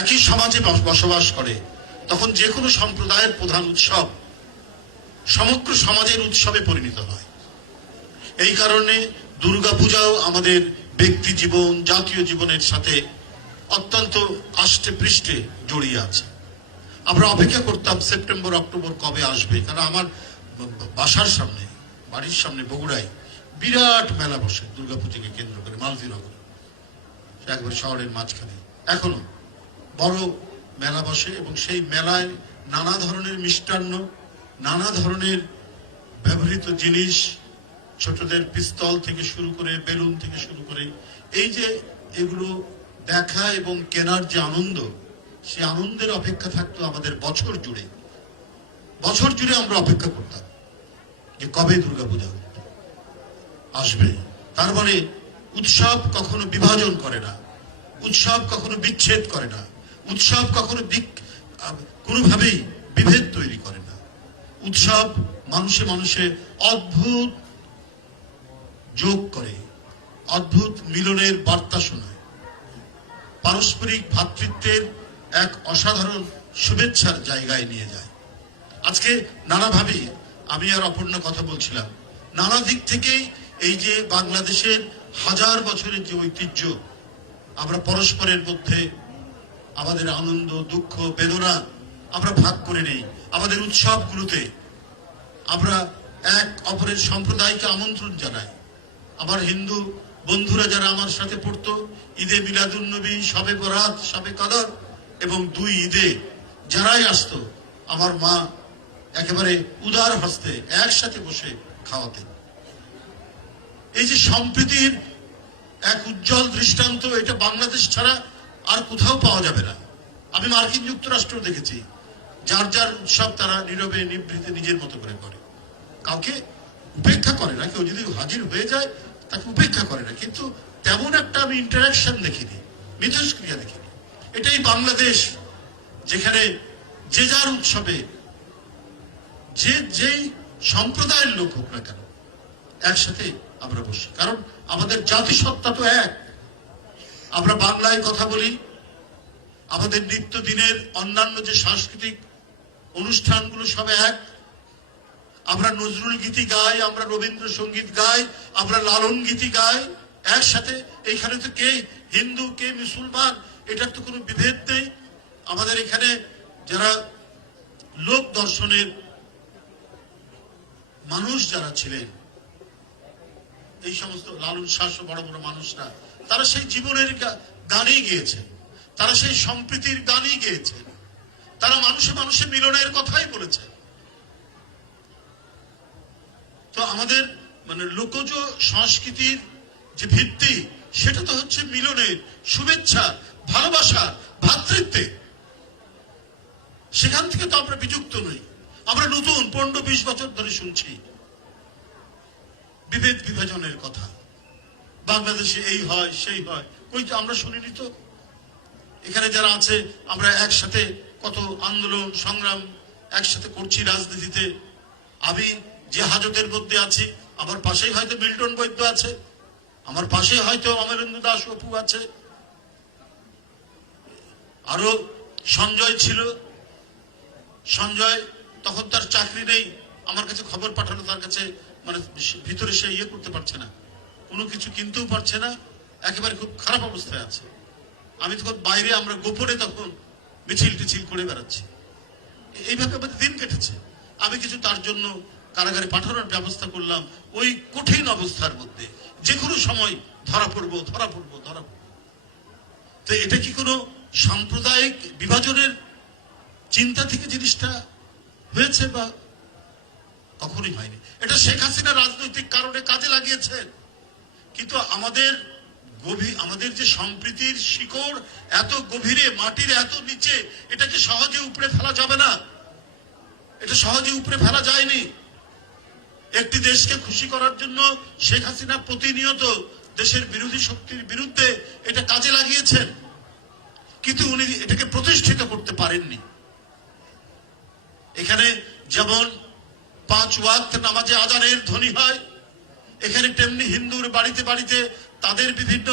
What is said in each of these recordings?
একই সমাজে বসবাস করে, তখন যে কোনো সম্প্রদায়ের প্রধান উৎসব সমগ্র সমাজের উৎসবে পরিণত হয়। এই কারণে দুর্গাপূজাও আমাদের ব্যক্তি জীবন, জাতীয় জীবনের সাথে অত্যন্ত আষ্টে পৃষ্ঠে জড়িয়ে আছে। আমরা অপেক্ষা করতাম সেপ্টেম্বর অক্টোবর কবে আসবে, কারণ আমার বাসার সামনে, বাড়ির সামনে বগুড়ায় বিরাট মেলা বসে দুর্গাপূজাকে কেন্দ্র করে, মালতীনগর একবার শহরের মাঝখানে এখনো বড় মেলা বসে, এবং সেই মেলায় নানা ধরনের মিষ্টান্ন, নানা ধরনের ব্যবহৃত জিনিস, ছোটদের পিস্তল থেকে শুরু করে, বেলুন থেকে শুরু করে, এই যে এগুলো দেখা এবং কেনার যে আনন্দ, সেই আনন্দের অপেক্ষা থাকতো আমাদের বছর জুড়ে। বছর জুড়ে আমরা অপেক্ষা করতাম যে কবে দুর্গাপূজা আসবে। তার মানে উৎসব কখনো বিভাজন করে না, উৎসব কখনো বিচ্ছেদ করে না, উৎসব কখনো কোনোভাবেই বিভেদ তৈরি করে না। উৎসব মানুষে মানুষে অদ্ভুত যোগ করে, অদ্ভুত মিলনের বার্তা শোনায়, পারস্পরিক ভ্রাতৃত্বের এক অসাধারণ শুভেচ্ছার জায়গায় নিয়ে যায়। আজকে নানাভাবে আমি আর অপর্ণা কথা বলছিলাম, নানা দিক থেকেই এই যে বাংলাদেশের হাজার বছরের যে ঐতিহ্য, আমরা পরস্পরের মধ্যে আমাদের আনন্দ, দুঃখ, বেদনা আমরা ভাগ করে নেই। আমাদের উৎসবগুলোতে আমরা এক অপরের সম্প্রদায়কে আমন্ত্রণ জানাই। আমার হিন্দু বন্ধুরা যারা আমার সাথে পড়তো, ঈদে মিলাদুন্নবী, শবে বরাত, শবে কদর এবং দুই ঈদে যারাই আসতো, আমার মা একেবারে উদার হস্তে একসাথে বসে খাওয়াতেন। এই যে সম্প্রীতির এক উজ্জ্বল দৃষ্টান্ত, এটা বাংলাদেশ ছাড়া আর কোথাও পাওয়া যাবে না। আমি মার্কিন যুক্তরাষ্ট্র দেখেছি, যার যার উৎসব তারা নীরবে নিভৃতে নিজের মতো করে করে, কাউকে উপেক্ষা করে না। কেউ যদি হাজির হয়ে যায় তাকে উপেক্ষা করে না, কিন্তু তেমন একটা আমি ইন্টারাকশন দেখিনি, মিথস্ক্রিয়া দেখিনি। এটাই বাংলাদেশ, যেখানে যে যার উৎসবে যেই সম্প্রদায়ের লোক হোক না কেন একসাথে আমরা বসি, কারণ আমাদের জাতিসত্তা তো এক। আমরা বাংলায় কথা বলি, আমাদের নিত্যদিনের অন্যান্য যে সাংস্কৃতিক অনুষ্ঠানগুলো সব এক। আমরা নজরুল গীতি গাই, আমরা রবীন্দ্রসঙ্গীত গাই, আমরা লালন গীতি গাই একসাথে। এইখানে তো কে হিন্দু, কে মুসলমান, এটার তো কোনো বিভেদ নেই। আমাদের এখানে যারা লোক দর্শনের মানুষ যারা ছিলেন, এই সমস্ত লালন শাস্ত্র বড় বড় মানুষরা, তারা সেই জীবনের গানই গেয়েছেন, তারা সেই সম্প্রীতির গানই গেয়েছেন, তারা মানুষে মানুষে মিলনের কথাই বলেছেন। তো আমাদের মানে লোকজ সংস্কৃতির যে ভিত্তি, সেটা তো হচ্ছে মিলনের, শুভেচ্ছা, ভালোবাসা, ভ্রাতৃত্বে। সেখান থেকে তো আমরা বিযুক্ত নই। আমরা নতুন 15-20 বছর ধরে শুনছি বিভেদ বিভাজনের কথা, বাংলাদেশে এই হয় সেই হয়, কই তো আমরা শুনিনি তো। এখানে যারা আছে আমরা একসাথে কত আন্দোলন সংগ্রাম একসাথে করছি রাজনীতিতে। আমি যে হাজতের মধ্যে আছি, আমার পাশেই হয়তো মিল্টন বৈদ্য আছে, আমার পাশে হয়তো অমরেন্দ্র দাস অপু আছে, আরো সঞ্জয় ছিল। সঞ্জয় তখন তার চাকরি নেই, আমার কাছে খবর পাঠানো, তার কাছে মানে ভিতরে সে ইয়ে করতে পারছে না, কোনো কিছু কিনতেও পারছে না, একেবারে খুব খারাপ অবস্থায় আছে। আমি তখন বাইরে, আমরা গোপনে তখন মিছিল টিছিল করে বেড়াচ্ছি। এইভাবে আমাদের দিন কেটেছে। আমি কিছু তার জন্য কারাগারে পাঠানোর ব্যবস্থা করলাম, ওই কঠিন অবস্থার মধ্যে যে কোনো সময় ধরা পড়বো। তো এটা কি কোনো সাম্প্রদায়িক বিভাজনের চিন্তা থেকে জিনিসটা হয়েছে? বা কখনোই হয়নি। এটা শেখ হাসিনা রাজনৈতিক কারণে কাজে লাগিয়েছেন, কিন্তু আমাদের যে সম্প্রীতির শিকড় এত গভীরে, মাটির এত নিচে, এটাকে সহজে উপড়ে ফেলা যাবে না। এটা সহজে উপড়ে ফেলা যায়নি। একটি দেশকে খুশি করার জন্য শেখ হাসিনা প্রতিনিয়ত দেশের বিরোধী শক্তির বিরুদ্ধে এটা কাজে লাগিয়েছেন, কিন্তু উনি এটাকে প্রতিষ্ঠিত করতে পারেননি। এখানে যেমন 5 ওয়াক্ত নামাজে আজানের ধ্বনি হয়, এখানে তেমনি হিন্দুর বাড়িতে বাড়িতে তাদের বিভিন্ন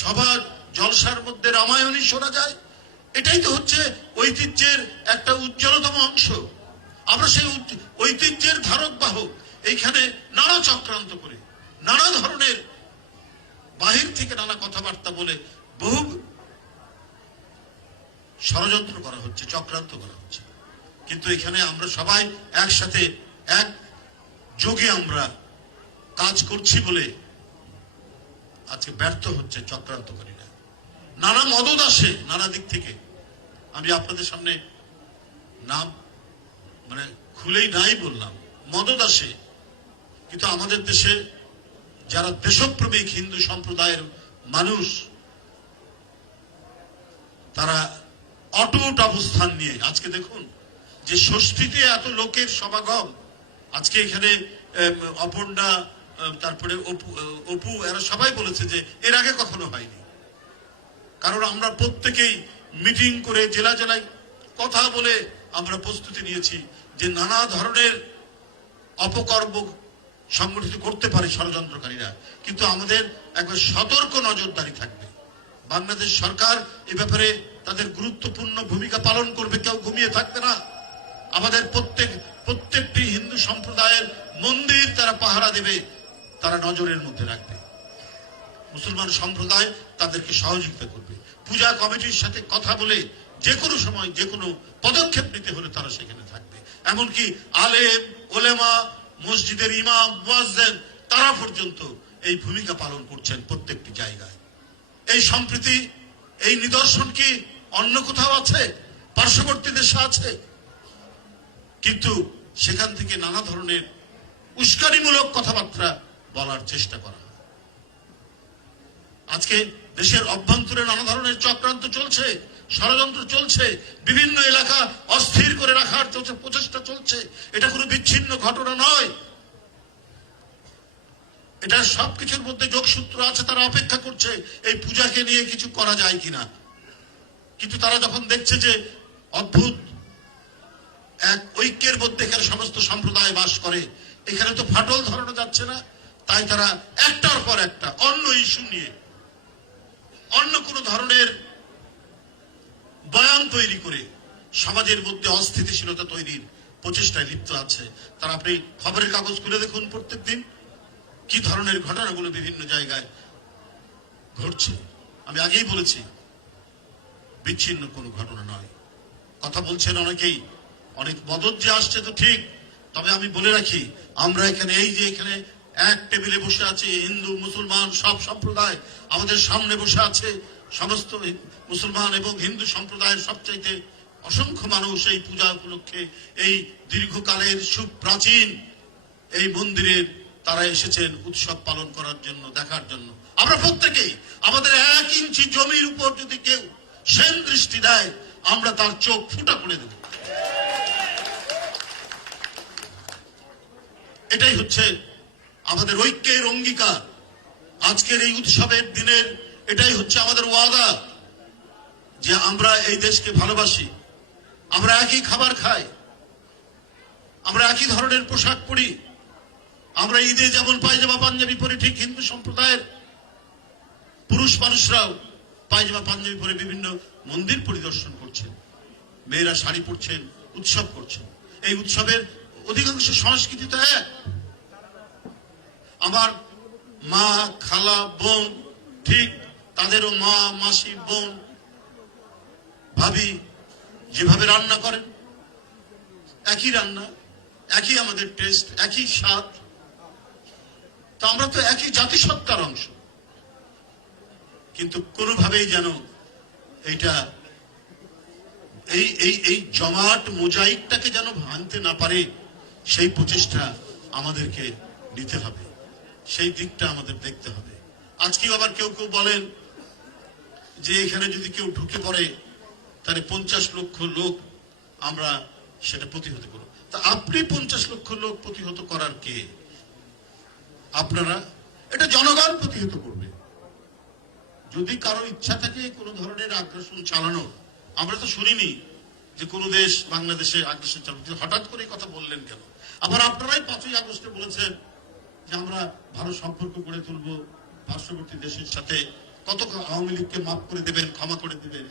সভা জলসার মধ্যে রামায়ণই শোনা যায়, এটাই তো হচ্ছে ঐতিহ্যের একটা উজ্জ্বলতম অংশ। আমরা সেই ঐতিহ্যের ধারক বাহক। এইখানে নানা চক্রান্ত করে, নানা ধরনের বাহির থেকে নানা কথাবার্তা বলে বহু ষড়যন্ত্র করা হচ্ছে, চক্রান্ত করা হচ্ছে। কিন্তু এখানে আমরা সবাই একসাথে এক যোগে আমরা কাজ করছি বলে আজকে ব্যর্থ হচ্ছে চক্রান্তকারীরা। নানা মদত আসে নানা দিক থেকে। আমি আপনাদের সামনে নাম মানে খুলেই নাই বললাম, মদত আসে। কিন্তু আমাদের দেশে যারা দেশপ্রেমিক হিন্দু সম্প্রদায়ের মানুষ, তারা অটুট অবস্থান নিয়ে আজকে দেখুন যে ষষ্ঠীতে এত লোকের সমাগম। আজকে এখানে অপর্ণা, তারপরে অপু এরা সবাই বলেছে যে এর আগে কখনো হয়নি। কারণ আমরা প্রত্যেকেই মিটিং করে জেলা জেলায় কথা বলে আমরা প্রস্তুতি নিয়েছি যে নানা ধরনের অপকর্ম সংগঠিত করতে পারে ষড়যন্ত্রকারীরা। কিন্তু আমাদের একবার সতর্ক নজরদারি থাকবে। বাংলাদেশ সরকার এ ব্যাপারে তাদের গুরুত্বপূর্ণ ভূমিকা পালন করবে, কেউ ঘুমিয়ে থাকবে না। আমাদের প্রত্যেকটি হিন্দু সম্প্রদায়ের মন্দির তারা পাহারা দেবে, তারা নজরের মধ্যে রাখবে। মুসলমান সম্প্রদায় তাদেরকে সহযোগিতা করবে। পূজা কমিটির সাথে কথা বলে যে কোনো সময় যে কোনো পদক্ষেপ নিতে হলে তারা সেখানে থাকবে। এমনকি আলেম ওলেমা, মসজিদের ইমাম মুয়াজ্জিন তারা পর্যন্ত এই ভূমিকা পালন করছেন প্রত্যেকটি জায়গায়। এই সম্প্রীতি, এই নিদর্শন কি অন্য কোথাও আছে? পার্শ্ববর্তী দেশে আছে। কিন্তু সেখান থেকে নানা ধরনের উস্কানিমূলক কথাবার্তা বলার চেষ্টা করা হয়। আজকে দেশের অভ্যন্তরে নানা ধরনের চক্রান্ত চলছে, ষড়যন্ত্র চলছে, বিভিন্ন এলাকা অস্থির করে রাখার প্রচেষ্টা চলছে। এটা কোনো বিচ্ছিন্ন ঘটনা নয়, এটা সবকিছুর মধ্যে যোগসূত্র আছে। তারা অপেক্ষা করছে এই পূজাকে নিয়ে কিছু করা যায় কিনা। কিন্তু তারা যখন দেখছে যে অদ্ভুত এক ঐক্যের মধ্যে এখানে সমস্ত সম্প্রদায় বাস করে, এখানে তো ফাটল ধরানো যাচ্ছে না, তাই তারা একটার পর একটা অন্য ইস্যু নিয়ে অন্য কোন ধরনের বয়ান তৈরি করে সমাজের মধ্যে অস্থিতিশীলতা তৈরির প্রচেষ্টায় লিপ্ত আছে। তারা, আপনি খবরের কাগজ খুলে দেখুন প্রত্যেকদিন কি ধরনের ঘটনাগুলো বিভিন্ন জায়গায় ঘটছে। আমি আগেই বলেছি বিচ্ছিন্ন কোনো ঘটনা নয়। কথা বলছেন অনেকেই, অনেক মদত যে আসছে তো ঠিক, তবে আমি বলে রাখি আমরা এখানে এই যে এখানে এক টেবিলে বসে আছি হিন্দু মুসলমান সব সম্প্রদায়, আমাদের সামনে বসে আছে সমস্ত মুসলমান এবং হিন্দু সম্প্রদায়ের সবচাইতে অসংখ্য মানুষ এই পূজা উপলক্ষে এই দীর্ঘকালের সুপ্রাচীন এই মন্দিরের তারা এসেছেন উৎসব পালন করার জন্য, দেখার জন্য। আমরা প্রত্যেকেই আমাদের 1 ইঞ্চি জমির উপর যদি কেউ সেন দৃষ্টি দেয় আমরা তার চোখ ফুটা করে দেব। এটাই হচ্ছে আমাদের ঐক্যের অঙ্গীকার। আজকের এই উৎসবের দিনের এটাই হচ্ছে আমাদের ওয়াদা যে আমরা এই দেশকে ভালোবাসি, আমরা একই খাবার খাই, আমরা একই ধরনের পোশাক পরি, আমরা ঈদে যেমন পায়জামা পাঞ্জাবি পরি ঠিক হিন্দু সম্প্রদায়ের পুরুষ মানুষরাও পায়জামা পাঞ্জাবি পরে বিভিন্ন মন্দির পরিদর্শন করছেন, মেয়েরা শাড়ি পরছেন, উৎসব করছেন। এই উৎসবের অধিকাংশ সংস্কৃতি তো এক। আমার মা খালা বোন ঠিক তাদেরও মা মাসি বোন ভাবি যেভাবে রান্না করেন একই রান্না, একই আমাদের টেস্ট, একই স্বাদ। তো আমরা তো একই জাতিসত্তার অংশ। কিন্তু কোনোভাবেই যেন এইটা এই এই এই জমাট মোজাইকটাকে যেন ভাঙতে না পারে সেই প্রচেষ্টা আমাদেরকে নিতে হবে, সেই দিকটা আমাদের দেখতে হবে। আজকেও আবার কেউ কেউ বলেন যে এখানে যদি কেউ ঢুকে পড়ে তাহলে 50 লক্ষ লোক আমরা সেটা প্রতিহত করব। তা আপনি 50 লক্ষ লোক প্রতিহত করার কে? আপনারা, এটা জনগণ প্রতিহত করবে। যদি কারো ইচ্ছা থাকে কোন ধরনের আগ্রাসন চালানো, আমরা তো শুনিনি যে কোন দেশ বাংলাদেশে আগ্রাসন চালানো। হঠাৎ করে কথা বললেন কেন? আবার আপনারাই 5ই আগস্টে বলেছেন যে আমরা ভালো সম্পর্ক গড়ে তুলবো পার্শ্ববর্তী দেশের সাথে, কত আওয়ামী লীগকে মাফ করে দেবেন, ক্ষমা করে দেবেন।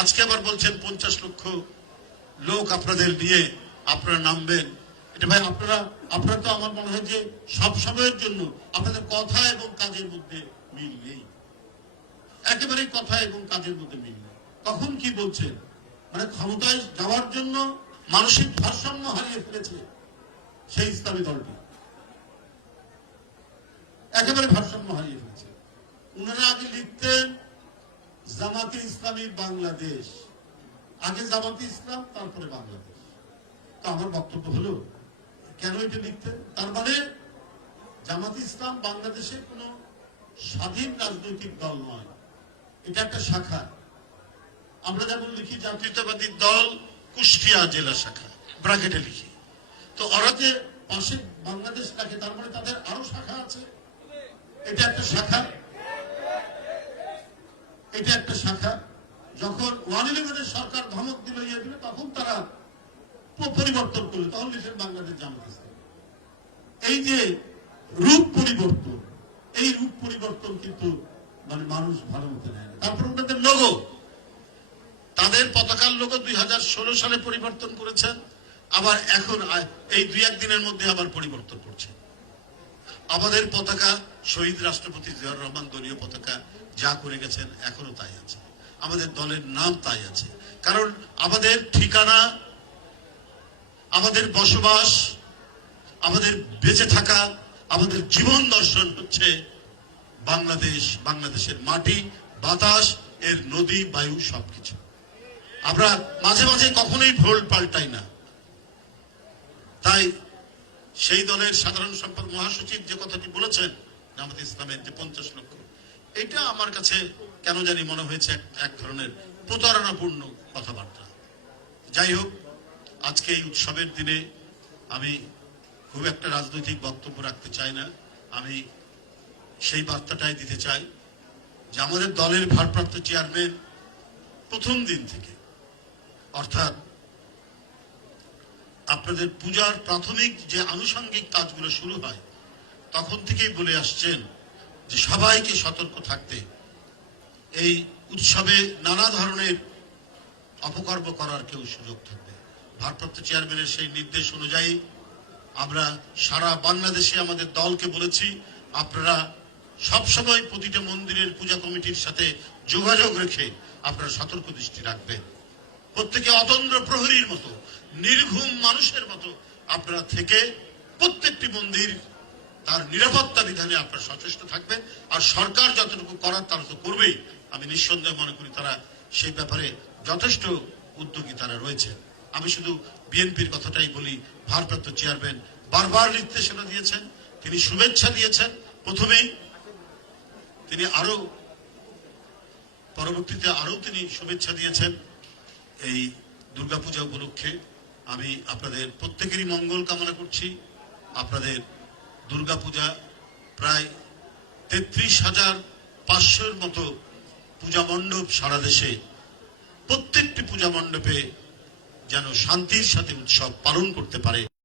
আজকে আবার বলছেন 50 লক্ষ লোক আপনাদের নিয়ে আপনারা নামবেন। এটা ভাই আপনারা তো আমার মনে হয় যে সব সময়ের জন্য আপনাদের কথা এবং কাজের মধ্যে মিল নেই, একেবারে কথা এবং কাজের মধ্যে মিল নেই। কখন কি বলছেন, মানে ক্ষমতায় যাওয়ার জন্য মানসিক ভারসাম্য হারিয়ে ফেলেছে সেই ইসলামী দলটি, একেবারে ভারসাম্য হারিয়ে ফেলেছে। উনারা আগে লিখতেন জামাতে ইসলামী বাংলাদেশ, আগে জামাতে ইসলাম তারপরে বাংলাদেশ। তো আমার বক্তব্য হলো কেন এটা লিখতেন? তার মানে জামাতে ইসলাম বাংলাদেশের কোন স্বাধীন রাজনৈতিক দল নয়, এটা একটা শাখা। আমরা যেমন লিখি জাতীয়তাবাদী দল কুষ্টিয়া জেলা শাখা, ব্র্যাকেটে লিখি। তো ওরা যে পাশে বাংলাদেশ লাগে, তার মানে তাদের আরো শাখা আছে। এটা একটা শাখা, এটা একটা শাখা। যখন 111 সরকার ধমক দিল, ইয়ে দিল, তখন তারা পরিবর্তন করলো, তখন লিখেন বাংলাদেশ জামাত ইসলাম। এই যে রূপ পরিবর্তন, এই রূপ পরিবর্তন কিন্তু মানে মানুষ ভালো মতো নেয় না। তারপর ওনাদের লোগো, তাদের পতাকার লোগো 2016 সালে পরিবর্তন করেছেন, আবার এখন এই 2-1 দিনের মধ্যে আবার পরিবর্তন করছে। আমাদের পতাকা শহীদ রাষ্ট্রপতি জিয়াউর রহমান দলীয় পতাকা যা করে গেছেন এখনো তাই আছে, আমাদের দলের নাম তাই আছে। কারণ আমাদের ঠিকানা, আমাদের বসবাস, আমাদের বেঁচে থাকা, আমাদের জীবন দর্শন হচ্ছে বাংলাদেশ, বাংলাদেশের মাটি, বাতাস, এর নদী, বায়ু, সবকিছু। আমরা মাঝে মাঝে কখনোই ভোল পাল্টাই না। তাই সেই দলের সাধারণ সম্পাদক মহাসচিব যে কথাটি বলেছেন জামাত ইসলামের যে 50 লক্ষ, এটা আমার কাছে কেন জানি মনে হয়েছে এক ধরনের প্রতারণাপূর্ণ কথাবার্তা। যাই হোক, আজকে এই উৎসবের দিনে আমি খুব একটা রাজনৈতিক বক্তব্য রাখতে চাই না। আমি সেই বার্তাটাই দিতে চাই যে আমাদের দলের ভারপ্রাপ্ত চেয়ারম্যান প্রথম দিন থেকে, অর্থাৎ আপনাদের পূজার প্রাথমিক যে আনুষঙ্গিক কাজগুলো শুরু হয় তখন থেকেই বলে আসছেন যে সবাইকে সতর্ক থাকতে, এই উৎসবে নানা ধরনের অপকর্ম করার কেউ সুযোগ থাকবে। ভারপ্রাপ্ত চেয়ারম্যানের সেই নির্দেশ অনুযায়ী আমরা সারা বাংলাদেশে আমাদের দলকে বলেছি, আপনারা সবসময় প্রতিটা মন্দিরের পূজা কমিটির সাথে যোগাযোগ রেখে আপনারা সতর্ক দৃষ্টি রাখবেন। প্রত্যেকে অতন্দ্র প্রহরীর মতো, নির্ঘুম মানুষের মতো আপনারা থেকে প্রত্যেকটি মন্দির তার নিরাপত্তা বিধানে আপনারা সচেষ্ট থাকবেন। আর সরকার যতটুকু করার তারা তো করবেই, আমি নিঃসন্দেহ মনে করি তারা সেই ব্যাপারে যথেষ্ট উদ্যোগী তারা রয়েছে। আমি শুধু বিএনপির কথাটাই বলি, ভারপ্রাপ্ত চেয়ারম্যান বারবার নির্দেশনা দিয়েছেন, তিনি শুভেচ্ছা দিয়েছেন প্রথমেই, তিনি পরবর্তীতে আরো তিনি শুভেচ্ছা দিয়েছেন এই দুর্গাপূজা উপলক্ষে। আমি আপনাদের প্রত্যেকেরই মঙ্গল কামনা করছি। আপনাদের দুর্গাপূজা প্রায় 33,500-র মতো পূজা মণ্ডপ সারা দেশে, প্রত্যেকটি পূজা মণ্ডপে যেন শান্তির সাথে উৎসব পালন করতে পারে